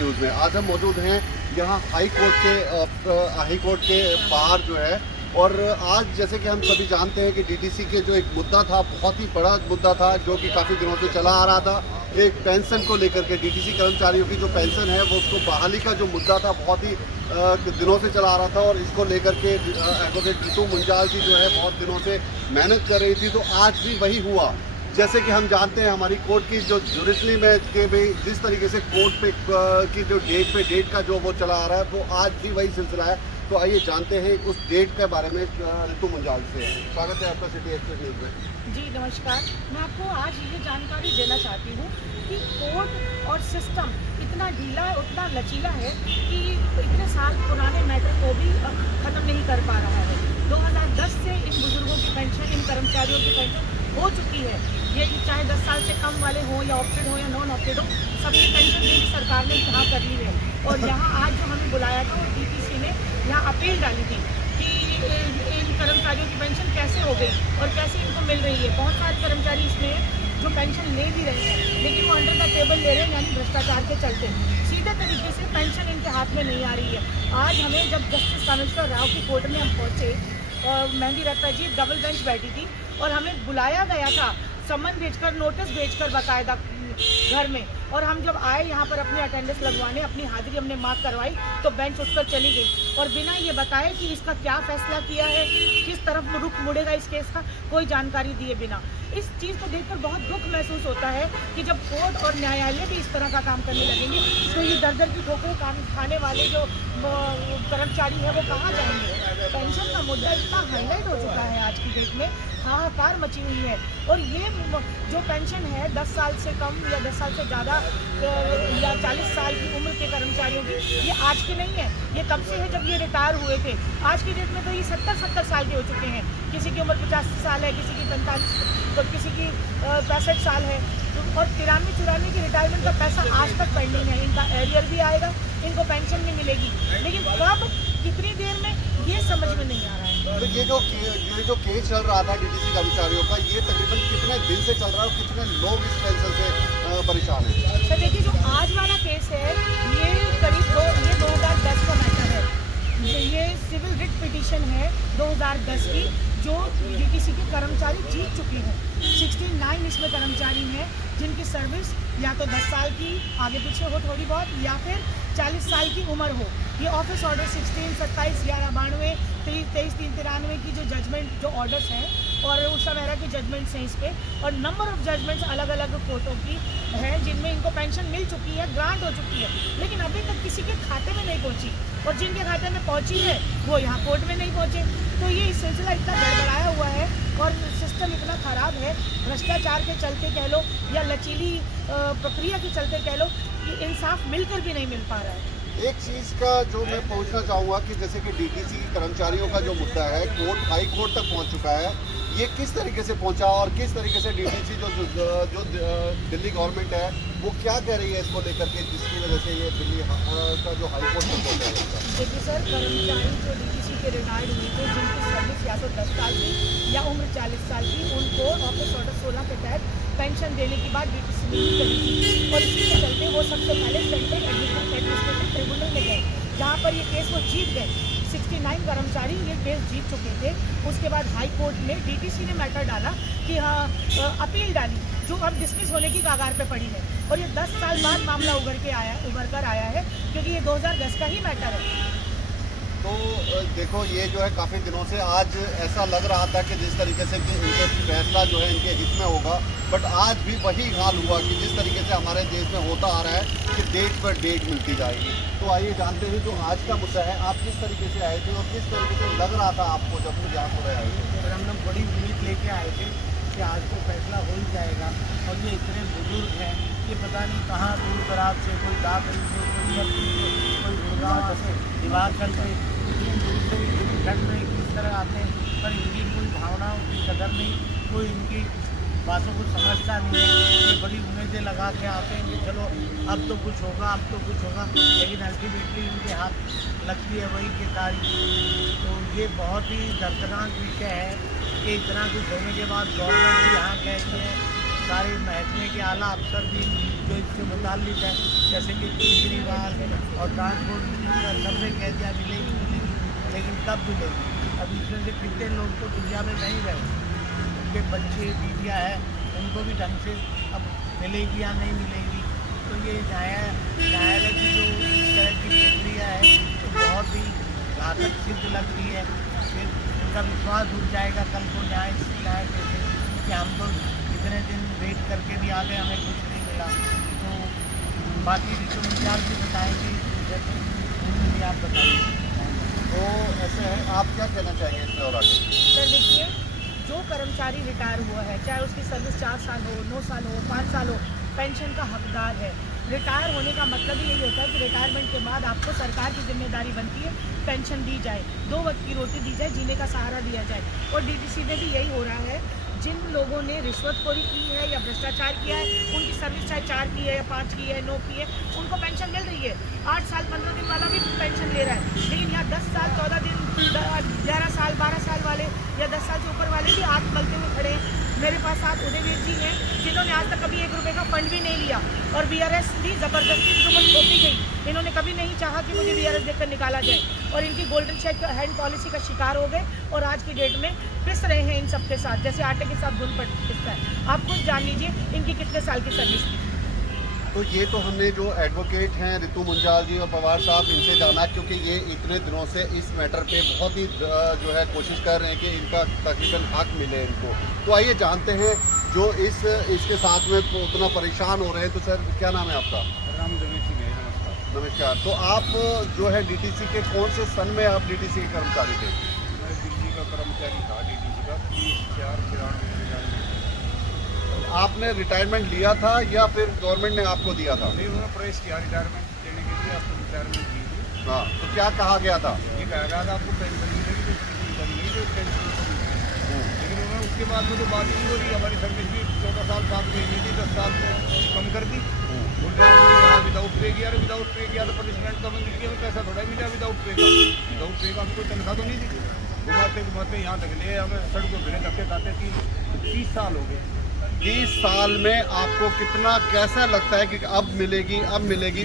News में। आज हम मौजूद हैं यहाँ हाई कोर्ट के बाहर जो है, और आज जैसे कि हम सभी जानते हैं कि डीटीसी के जो एक मुद्दा था, बहुत ही बड़ा मुद्दा था जो कि काफ़ी दिनों से चला आ रहा था, एक पेंशन को लेकर के। डीटीसी कर्मचारियों की जो पेंशन है वो उसको बहाली का जो मुद्दा था बहुत ही दिनों से चला आ रहा था, और इसको लेकर के एडवोकेट रितु मुंजाल जी जो है बहुत दिनों से मेहनत कर रही थी। तो आज भी वही हुआ। जैसे कि हम जानते हैं हमारी कोर्ट की जो जुडिशरी में के भी जिस तरीके से कोर्ट पे की जो डेट का जो वो चला आ रहा है, वो आज भी वही सिलसिला है। तो आइए जानते हैं उस डेट के बारे में रितु मुंजाल से। स्वागत है आपका सिटी एक्सप्रेस न्यूज़ में। जी नमस्कार। मैं आपको आज ये जानकारी देना चाहती हूँ कि कोर्ट और सिस्टम इतना ढीला है, उतना लचीला है कि इतने साल पुराने मैटर को भी ख़त्म नहीं कर पा रहा है। 2010 से इन बुजुर्गों की पेंशन, इन कर्मचारियों की पेंशन हो चुकी है। ये चाहे 10 साल से कम वाले हों या ऑप्टेड हो या नॉन ऑप्टेड हो, सबकी पेंशन देने की सरकार ने कहा कर ली है। और यहाँ आज जो हमें बुलाया था, वो डीटीसी ने यहाँ अपील डाली थी कि इन कर्मचारियों की पेंशन कैसे हो गई और कैसे इनको मिल रही है। बहुत सारे कर्मचारी इसमें जो पेंशन ले भी रहे हैं, लेकिन वो अंडर द टेबल ले रहे हैं, यानी भ्रष्टाचार के चलते सीधे तरीके से पेंशन इनके हाथ में नहीं आ रही है। आज हमें जब जस्टिस कामेश्वर राव की कोर्ट में हम पहुँचे, मेहंदी रत्ता जी डबल बेंच बैठी थी और हमें बुलाया गया था सम्मन भेजकर, नोटिस भेजकर बाकायदा घर में। और हम जब आए यहाँ पर अपनी अटेंडेंस लगवाने, अपनी हाजिरी हमने मार्क करवाई, तो बेंच उठकर चली गई और बिना ये बताए कि इसका क्या फैसला किया है, किस तरफ रुख मुड़ेगा इस केस का, कोई जानकारी दिए बिना। इस चीज़ को देखकर बहुत दुख महसूस होता है कि जब कोर्ट और न्यायालय भी इस तरह का काम करने लगेंगे तो ये दर दर की ठोकरें काम खाने वाले जो कर्मचारी है वो कहाँ जाएंगे। पेंशन का मुद्दा इतना हाईलाइट हो चुका है आज की डेट में, हाहाकार मची हुई है। और ये जो पेंशन है 10 साल से कम या 10 साल से ज़्यादा या 40 साल की उम्र के कर्मचारियों की, ये आज की नहीं है, ये तब से है जब ये रिटायर हुए थे। आज की डेट में तो ये 70 साल के हो चुके हैं। किसी की उम्र 85 साल है, किसी की 45, तो किसी की 65 साल है। और 93-94 की रिटायरमेंट का पैसा आज तक पेंडिंग है। इनका एरियर भी आएगा, इनको पेंशन भी मिलेगी, लेकिन कब, कितनी देर में, ये समझ में नहीं आ रहा है। तो ये जो केस चल रहा था डीटीसी कर्मचारियों का, ये तकरीबन कितने दिन से चल रहा है और कितने लोग इस पेंशन से परेशान हैं? तो देखिए, जो आज वाला केस है ये करीब 2010 का मैटर है। ये सिविल रिट पिटीशन है 2010 की, जो डीटीसी के कर्मचारी जीत चुकी हैं। 69 इसमें कर्मचारी हैं जिनकी सर्विस या तो 10 साल की आगे पीछे हो थोड़ी बहुत, या फिर 40 साल की उम्र हो। ये ऑफिस ऑर्डर 16, 27, 11, 92, 23, 3, 93 की जो जजमेंट, जो ऑर्डर्स हैं, और उषा मेहरा की जजमेंट्स हैं इस पर, और नंबर ऑफ जजमेंट्स अलग अलग कोर्टों की हैं जिनमें इनको पेंशन मिल चुकी है, ग्रांट हो चुकी है, लेकिन अभी तक किसी के खाते में नहीं पहुंची। और जिनके खाते में पहुंची है वो यहाँ कोर्ट में नहीं पहुंचे। तो ये सिलसिला इतना गड़बड़ाया हुआ है और सिस्टम इतना ख़राब है, भ्रष्टाचार के चलते कह लो या लचीली प्रक्रिया के चलते कह लो, कि इंसाफ मिलकर भी नहीं मिल पा रहा है। एक चीज़ का जो मैं पूछना चाहूँगा कि जैसे कि डीटीसी कर्मचारियों का जो मुद्दा है हाई कोर्ट तक पहुँच चुका है, ये किस तरीके से पहुँचा और किस तरीके से डीटीसी जो दिल्ली गवर्नमेंट है वो क्या कह रही है इसको लेकर के, जिसकी वजह से ये दिल्ली का जो हाई कोर्ट तक पहुँचा है? देखिए सर, कर्मचारी जो डीटीसी के रिटायर्ड हुए थे, जिनकी सर्विस या तो 10 साल की या उम्र 40 साल की, उनको ऑफिस ऑर्डर 16 के तहत पेंशन देने की बात डीटीसी ने करी थी। और इसी के चलते वो सबसे पहले सेंट्रल एडमिनिस्ट्रेटिव ट्रिब्यूनल में गए, जहाँ पर ये केस वो जीत गए। 69 कर्मचारी ये केस जीत चुके थे। उसके बाद हाई कोर्ट में डीटीसी ने मैटर डाला कि हाँ, अपील डाली, जो अब डिसमिस होने की कगार पे पड़ी है। और ये 10 साल बाद मामला उभर कर आया है, क्योंकि ये 2010 का ही मैटर है। तो देखो, ये जो है काफ़ी दिनों से आज ऐसा लग रहा था कि जिस तरीके से कि इनके फैसला जो है इनके हित में होगा, बट आज भी वही हाल हुआ कि जिस तरीके से हमारे देश में होता आ रहा है कि डेट पर डेट मिलती जाएगी। तो आइए जानते हैं जो आज का मुद्दा है, आप किस तरीके से आए थे और किस तरीके से लग रहा था आपको जब यहाँ पर आए थे? और हम लोग बड़ी उम्मीद लेके आए थे कि आज तो फैसला हो ही जाएगा। और ये इतने बुजुर्ग हैं कि पता नहीं कहाँ दूर दराज से, कोई दादरी से, कोई नदी से, कोई गुड़गांव से, दिवाकर से, इतनी दूर से ठंड में किस तरह आते हैं, पर इनकी कोई भावनाओं की कदर नहीं, कोई इनकी बातों को समझता नहीं है। ये बड़ी उम्मीदें लगा के आते हैं कि चलो अब तो कुछ होगा, अब तो कुछ होगा, लेकिन अल्टीमेटली इनके हाथ लगती है वही केतारी। तो ये बहुत ही दर्दनाक विषय है कि इतना कुछ होने के बाद गवर्नमेंट भी यहाँ कहती है सारे महकमे के आला अफसर भी जो इससे मुताल्लिक है, जैसे कि केजरीवाल और ट्रांसपोर्ट मिनिस्टर, सबने कह दिया मिलेगी, लेकिन कब मिलेगी? अब इसमें से कितने लोग तो दुनिया में नहीं रहे, उनके बच्चे बीवियाँ हैं, उनको भी ढंग से अब मिलेगी या नहीं मिलेगी। तो ये न्यायालय की जो इस तरह की प्रक्रिया है तो बहुत ही घातक सिद्ध लगती है। फिर उनका विश्वास उठ जाएगा कल को न्याय कैसे कि हम तो इतने दिन वेट करके भी आ गए, हमें कुछ नहीं मिला। तो बाकी ऋतु मुंजाल भी बताएंगे, जैसे आप बताइए। तो ऐसे है, आप क्या कहना चाहेंगे इसमें और आगे? सर देखिए, जो कर्मचारी रिटायर हुआ है, चाहे उसकी सर्विस 4 साल हो, 9 साल हो, 5 साल हो, पेंशन का हकदार है। रिटायर होने का मतलब ही यही होता है कि रिटायरमेंट के बाद आपको सरकार की जिम्मेदारी बनती है पेंशन दी जाए, 2 वक्त की रोटी दी जाए, जीने का सहारा दिया जाए। और डीटीसी में भी यही हो रहा है। जिन लोगों ने रिश्वतखोरी की है या भ्रष्टाचार किया है, उनकी सर्विस चाहे 4 की है या 5 की है, 9 की है, उनको पेंशन मिल रही है। 8 साल 15 दिन वाला भी पेंशन ले रहा है। लेकिन यहाँ 10 साल 14 दिन 11 साल 12 साल वाले या 10 साल से ऊपर वाले भी हाथ मलते हुए खड़े हैं। मेरे पास साथ उदयवीर जी हैं, जिन्होंने आज तक कभी 1 रुपये का फंड भी नहीं लिया, और वीआरएस भी ज़बरदस्ती इनके ऊपर थोपी गई। इन्होंने कभी नहीं चाहा कि मुझे वीआरएस देकर निकाला जाए, और इनकी गोल्डन शेक हैंड पॉलिसी का शिकार हो गए और आज की डेट में पिस रहे हैं इन सबके साथ, जैसे आटे के साथ घुन पिसता है। आप खुद जान लीजिए इनकी कितने साल की सर्विस थी। तो ये तो हमने जो एडवोकेट हैं ऋतु मुंजाल जी और पवार साहब, इनसे जाना, क्योंकि ये इतने दिनों से इस मैटर पे बहुत ही जो है कोशिश कर रहे हैं कि इनका तकरीबन हक मिले इनको। तो आइए जानते हैं जो इसके साथ में उतना परेशान हो रहे हैं। तो सर क्या नाम है आपका? राम रमेश सिंह है। नमस्कार। नमस्कार। तो आप जो है डीटीसी के कौन से सन में आप डीटीसी के कर्मचारी थे? मैं दिल्ली का कर्मचारी था, डीटीसी का 30/4/93 में। आपने रिटायरमेंट लिया था या फिर गवर्नमेंट ने आपको दिया था? नहीं, उन्होंने प्रेस किया रिटायरमेंट देने के लिए, आपको रिटायरमेंट दी। हाँ, तो क्या कहा गया था? ये कहा गया था आपको पेंशन मिलेगी, जो मिलेगी जो पेंशन। लेकिन उन्होंने उसके बाद में तो बात ही नहीं हो रही। हमारी सर्विस भी 14 साल 7 महीने थी, 10 साल से कम कर दी। बोल रहे हैं विदाउट पे किया, विदाउट पे किया तो पनिशमेंट तो हमें मिल गया, पैसा थोड़ा मिला विदाउट पे का। विदाउट पे का हमको तनख्वाह तो नहीं दी। घुमाते यहाँ तक ले हमें सड़कों पर धक्के खाते 30 साल हो गए। 30 साल में आपको कितना कैसा लगता है कि अब मिलेगी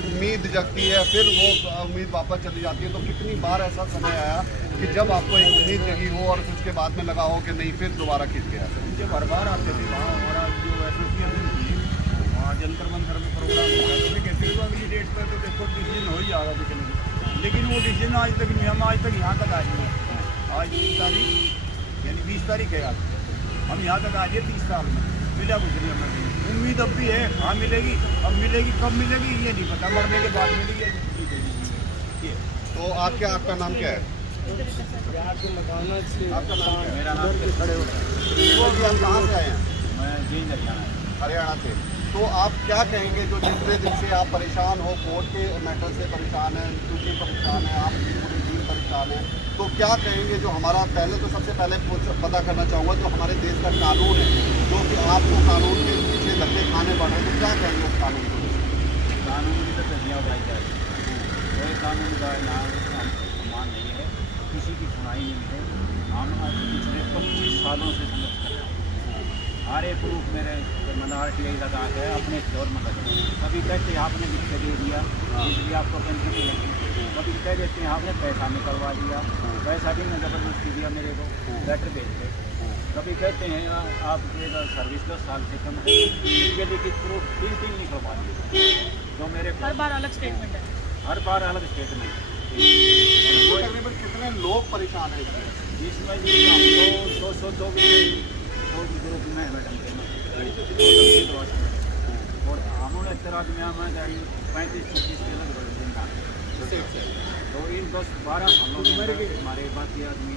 उम्मीद जगती है, फिर वो उम्मीद वापस चली जाती है? तो कितनी बार ऐसा समय आया कि जब आपको एक उम्मीद जगी हो और उसके बाद में लगा हो कि नहीं, फिर दोबारा खिंच गया? जब हर बार आते थे वहाँ हमारा जो एसोसिएशन थी, वहाँ जंतर मंतर में प्रोग्राम होता है, तो कहते थे अगली डेट पर तो देखो डिसीजन हो ही जाएगा कुछ नहीं। लेकिन वो डिसीजन आज तक नहीं, हम आज तक यहाँ तक आ रही है। आज 30 तारीख यानी 20 तारीख है आज, हम यहाँ तक आ गए 30 साल में, मिला कुछ नहीं हमें। उम्मीद अब भी है, हाँ मिलेगी, अब मिलेगी, कब मिलेगी ये नहीं पता, मरने के बाद मिलेगी। तो आपका नाम क्या है? आपका नाम क्या है? मेरा नाम खड़े हो। तो अभी आप कहाँ से आए हैं? मैं जी हरियाणा से। तो आप क्या कहेंगे, जो जितने दिन से आप परेशान हो, कोर्ट के मैटर से परेशान हैं, क्योंकि परेशान है, आप पूरी टीम परेशान है, तो क्या कहेंगे जो हमारा पहले तो सबसे पहले पता करना चाहूँगा जो हमारे देश का कानून है, जो कि आपको कानून के पीछे धक्के खाने पड़ रहे हैं, तो क्या कहेंगे उस कानून को? कानून की तो तस्वीरें उठाई जा रही है, कोई कानून का नाम सम्मान नहीं है, किसी की सुनाई नहीं है। हम आज पिछले 25 सालों से समझ कर रहे हैं, हर एक प्रूफ मेरे मिनॉरिटी लगा के अपने स्टोर में लगे। कभी कहते हैं आपने लिख दे दिया इसलिए आपको पेंशन नहीं लगी, कभी कह देते हैं आपने पैसा निकलवा दिया, पैसा भी नहीं ज़बरदस्ती दिया मेरे को, लेटर भेज दे। कभी कहते हैं आप सर्विस 10 साल से कम है, लिखित प्रूफ 3 निकलवा दिए, जो मेरे हर बार अलग स्टेटमेंट है, हर बार अलग स्टेटमेंट। तकरीबन कितने लोग परेशान हैं इसमें जी हम 200 ग्रुप में है मैडम, और हमने इस तरह में 35-36 के लग तो इन 10-12 सालों में हमारे बाकी आदमी।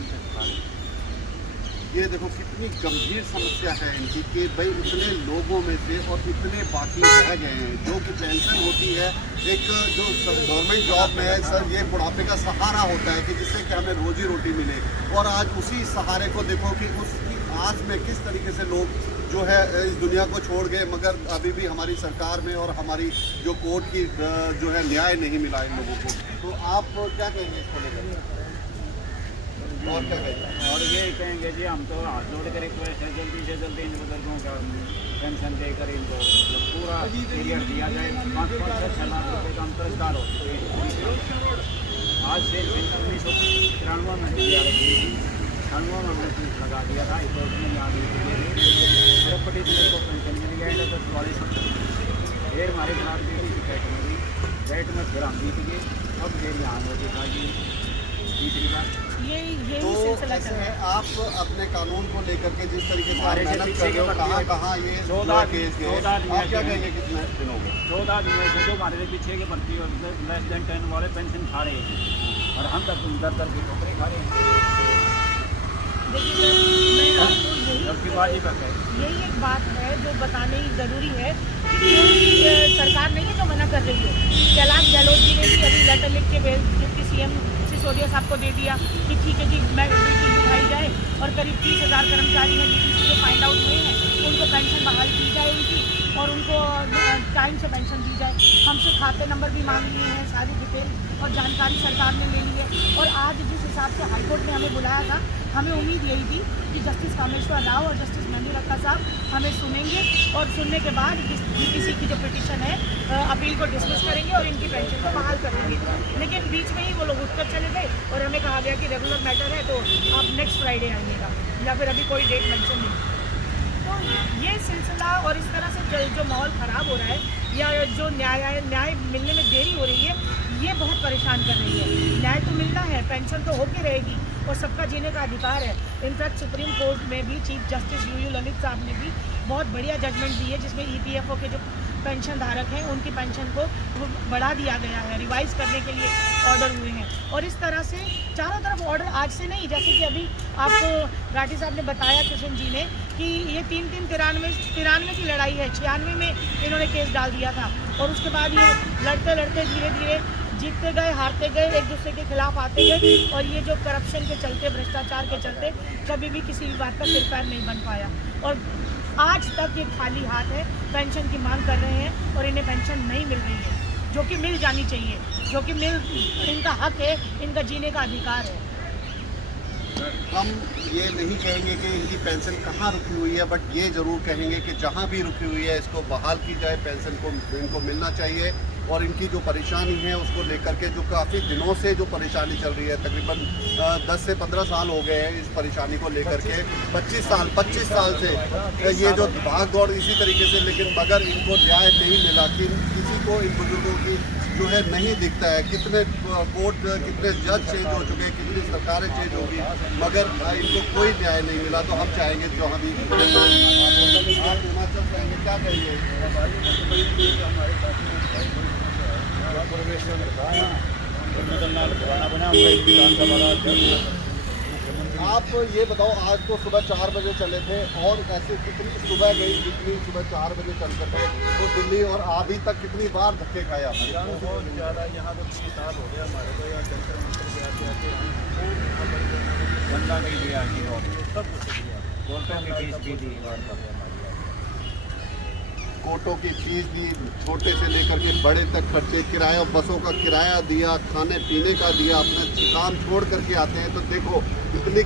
ये देखो कितनी गंभीर समस्या है इनकी कि भाई इतने लोगों में से और इतने बाकी रह गए हैं। जो कि पेंशन होती है एक जो गवर्नमेंट जॉब में है सर, ये बुढ़ापे का सहारा होता है कि जिससे कि हमें रोजी रोटी मिले, और आज उसी सहारे को देखो कि उसकी आज में किस तरीके से लोग जो है इस दुनिया को छोड़ गए, मगर अभी भी हमारी सरकार में और हमारी जो कोर्ट की जो है न्याय नहीं मिला इन लोगों को। तो आप क्या कहेंगे इसको लेकर? और क्या कहेंगे? और ये कहेंगे जी हम तो हाथ जोड़ कर रिक्वेस्ट है जल्दी से जल्दी इन बुजुर्गों का पेंशन देकर इनको मतलब पूरा पीरियड दिया जाए। 5 से 6 लाख रुपये का हम कर्जदार हो चुके हैं। आज से 1993 में दिया थी, 98 में हमने फीस लगा दिया था। इस में यहाँ प्रॉपर्टी को पेंशन मिल गया तो 44 फिर हमारे खिलाफ डेट में फिर हम जीत गए। अब फिर यहाँ नोटिस आ गई तीसरी बार। यही तो सिलसिला ऐसे चल रहा है है। आप अपने कानून को लेकर के जिस तरीके से आप हमारे से मेहनत पीछे कर रहे हो, के कहाँ बच्चे- कहाँ ये 14 केस गए, 14 आप क्या दिन कहेंगे कितने दिनों में? 14 दिन से जो हमारे पीछे के भर्ती लेस देन 10 वाले पेंशन खा रहे हैं और हम तक दर की ठोकरें खा रहे हैं। देखिए मैं आपको जल्दबाजी करते हैं। यही एक बात है जो बतानी ज़रूरी है कि कोई सरकार नहीं है जो मना कर रही हो। कैलाश गहलोत जी ने भी अभी लेटर लिख के डिप्टी सीएम सिसोदिया साहब को दे दिया कि ठीक है जी बिल्कुल उठाई जाए और करीब 30,000 कर्मचारी हैं डीटीसी के फाइंड आउट हुए हैं, उनको पेंशन बहाल की जाए उनकी और उनको टाइम से पेंशन दी जाए। हमसे खाते नंबर भी मांग लिए हैं, सारी डिटेल और जानकारी सरकार ने ले ली है। और आज जिस हिसाब से हाईकोर्ट ने हमें बुलाया था, हमें उम्मीद यही थी कि जस्टिस कामेश्वर राव और जस्टिस मेहंदी रक्का साहब हमें सुनेंगे और सुनने के बाद डीटीसी की जो पिटीशन है अपील को डिसमिस करेंगे और इनकी पेंशन को बहाल कर देंगे। लेकिन बीच में ही वो लोग उठकर चले गए और हमें कहा गया कि रेगुलर मैटर है तो आप नेक्स्ट फ्राइडे आइएगा या फिर अभी कोई डेट मेंशन नहीं। तो ये सिलसिला और इस तरह से जो माहौल ख़राब हो रहा है या जो न्याय मिलने में देरी हो रही है, ये बहुत परेशान कर रही है। न्याय तो मिलना है, पेंशन तो होके रहेगी और सबका जीने का अधिकार है। इनफैक्ट सुप्रीम कोर्ट में भी चीफ जस्टिस यूयू ललित साहब ने भी बहुत बढ़िया जजमेंट दी है जिसमें ईपीएफओ के जो पेंशन धारक हैं उनकी पेंशन को बढ़ा दिया गया है, रिवाइज करने के लिए ऑर्डर हुए हैं। और इस तरह से चारों तरफ ऑर्डर आज से नहीं, जैसे कि अभी आपको राठी साहब ने बताया कृष्ण जी ने कि ये 93 की लड़ाई है। 96 में इन्होंने केस डाल दिया था और उसके बाद ये लड़ते लड़ते धीरे धीरे जीतते गए, हारते गए, एक दूसरे के खिलाफ आते गए और ये जो करप्शन के चलते, भ्रष्टाचार के चलते कभी भी किसी भी बात का सिर पैर नहीं बन पाया और आज तक ये खाली हाथ है, पेंशन की मांग कर रहे हैं और इन्हें पेंशन नहीं मिल रही है जो कि मिल जानी चाहिए, जो कि इनका हक है, इनका जीने का अधिकार है। हम ये नहीं कहेंगे कि इनकी पेंशन कहाँ रुकी हुई है, बट ये ज़रूर कहेंगे कि जहाँ भी रुकी हुई है इसको बहाल की जाए, पेंशन को इनको मिलना चाहिए। और इनकी जो परेशानी है उसको लेकर के जो काफ़ी दिनों से जो परेशानी चल रही है, तकरीबन 10 से 15 साल हो गए हैं इस परेशानी को लेकर के, 25 साल से ये जो भाग दौड़ इसी तरीके से, लेकिन मगर इनको न्याय नहीं मिला कि किसी को इन बुजुर्गों की जो है नहीं दिखता है। कितने कोर्ट, कितने जज चेंज हो चुके हैं, कितनी सरकारें चेंज हो गई, मगर इनको कोई न्याय नहीं मिला। तो हम चाहेंगे जो हम हिमाचल चाहेंगे, क्या कहिए? आप ये बताओ, आज तो सुबह 4 बजे चले थे और ऐसे कितनी सुबह गई, कितनी सुबह 4 बजे चल कर थे तो दिल्ली, और अभी तक कितनी बार धक्के खाए आपने? बहुत ज़्यादा, यहाँ तो 3 साल हो गया हमारे को, यहाँ जंतर मंतर गंदा नहीं दिया जी और सब कुछ दिया, कोर्टों की फीस भी दी। कोर्टों की फीस दी, छोटे से लेकर के बड़े तक खर्चे, किराया, बसों का किराया दिया, खाने पीने का दिया, अपना काम छोड़ करके आते हैं। तो देखो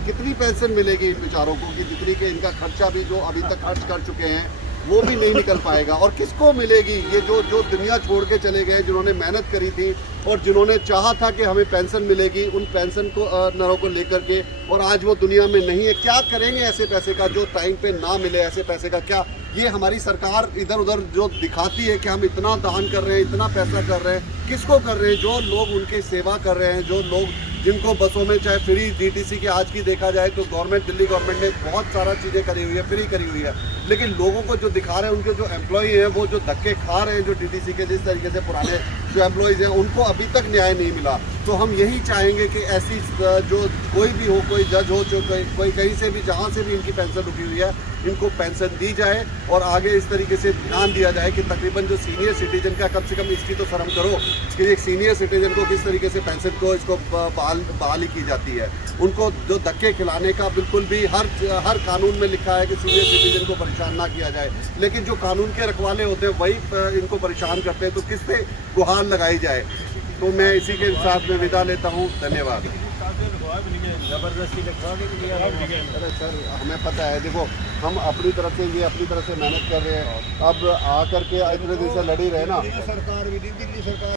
कितनी पेंशन मिलेगी इन बेचारों को कि जितनी कि इनका खर्चा भी जो अभी तक खर्च कर चुके हैं वो भी नहीं निकल पाएगा। और किसको मिलेगी ये जो दुनिया छोड़ के चले गए, जिन्होंने मेहनत करी थी और जिन्होंने चाहा था कि हमें पेंशन मिलेगी, उन पेंशन को नरों को लेकर के, और आज वो दुनिया में नहीं है। क्या करेंगे ऐसे पैसे का जो टाइम पे ना मिले? ऐसे पैसे का क्या ये हमारी सरकार इधर उधर जो दिखाती है कि हम इतना दान कर रहे हैं, इतना पैसा कर रहे हैं, किसको कर रहे हैं? जो लोग उनकी सेवा कर रहे हैं, जो लोग जिनको बसों में चाहे फ्री डीटीसी की आज की देखा जाए तो गवर्नमेंट, दिल्ली गवर्नमेंट ने बहुत सारा चीज़ें करी हुई है, फ्री करी हुई है, लेकिन लोगों को जो दिखा रहे हैं, उनके जो एम्प्लॉई हैं वो जो धक्के खा रहे हैं, जो डीटीसी के जिस तरीके से पुराने जो एम्प्लॉयज़ हैं उनको अभी तक न्याय नहीं मिला। तो हम यही चाहेंगे कि ऐसी जो कोई भी हो, कोई जज हो, जो कोई कहीं से भी, जहाँ से भी इनकी पेंशन रुकी हुई है, इनको पेंशन दी जाए और आगे इस तरीके से ध्यान दिया जाए कि तकरीबन जो सीनियर सिटीजन का, कम से कम इसकी तो शर्म करो कि एक सीनियर सिटीजन को किस तरीके से पेंशन को इसको बहाली की जाती है। उनको जो धक्के खिलाने का बिल्कुल भी हर कानून में लिखा है कि सीनियर सिटीजन को परेशान ना किया जाए, लेकिन जो कानून के रखवाले होते हैं वही इनको परेशान करते हैं। तो किस पे गुहार लगाई जाए? तो मैं इसी के साथ में विदा लेता हूँ। धन्यवाद। जबरदस्ती लिखवा के भी लिया। अरे सर हमें पता है, देखो हम अपनी तरफ से ये अपनी तरफ से मेहनत कर रहे हैं, अब आकर के इतने दिन से लड़ी रहे ना। सरकार भी नहीं, दिल्ली सरकार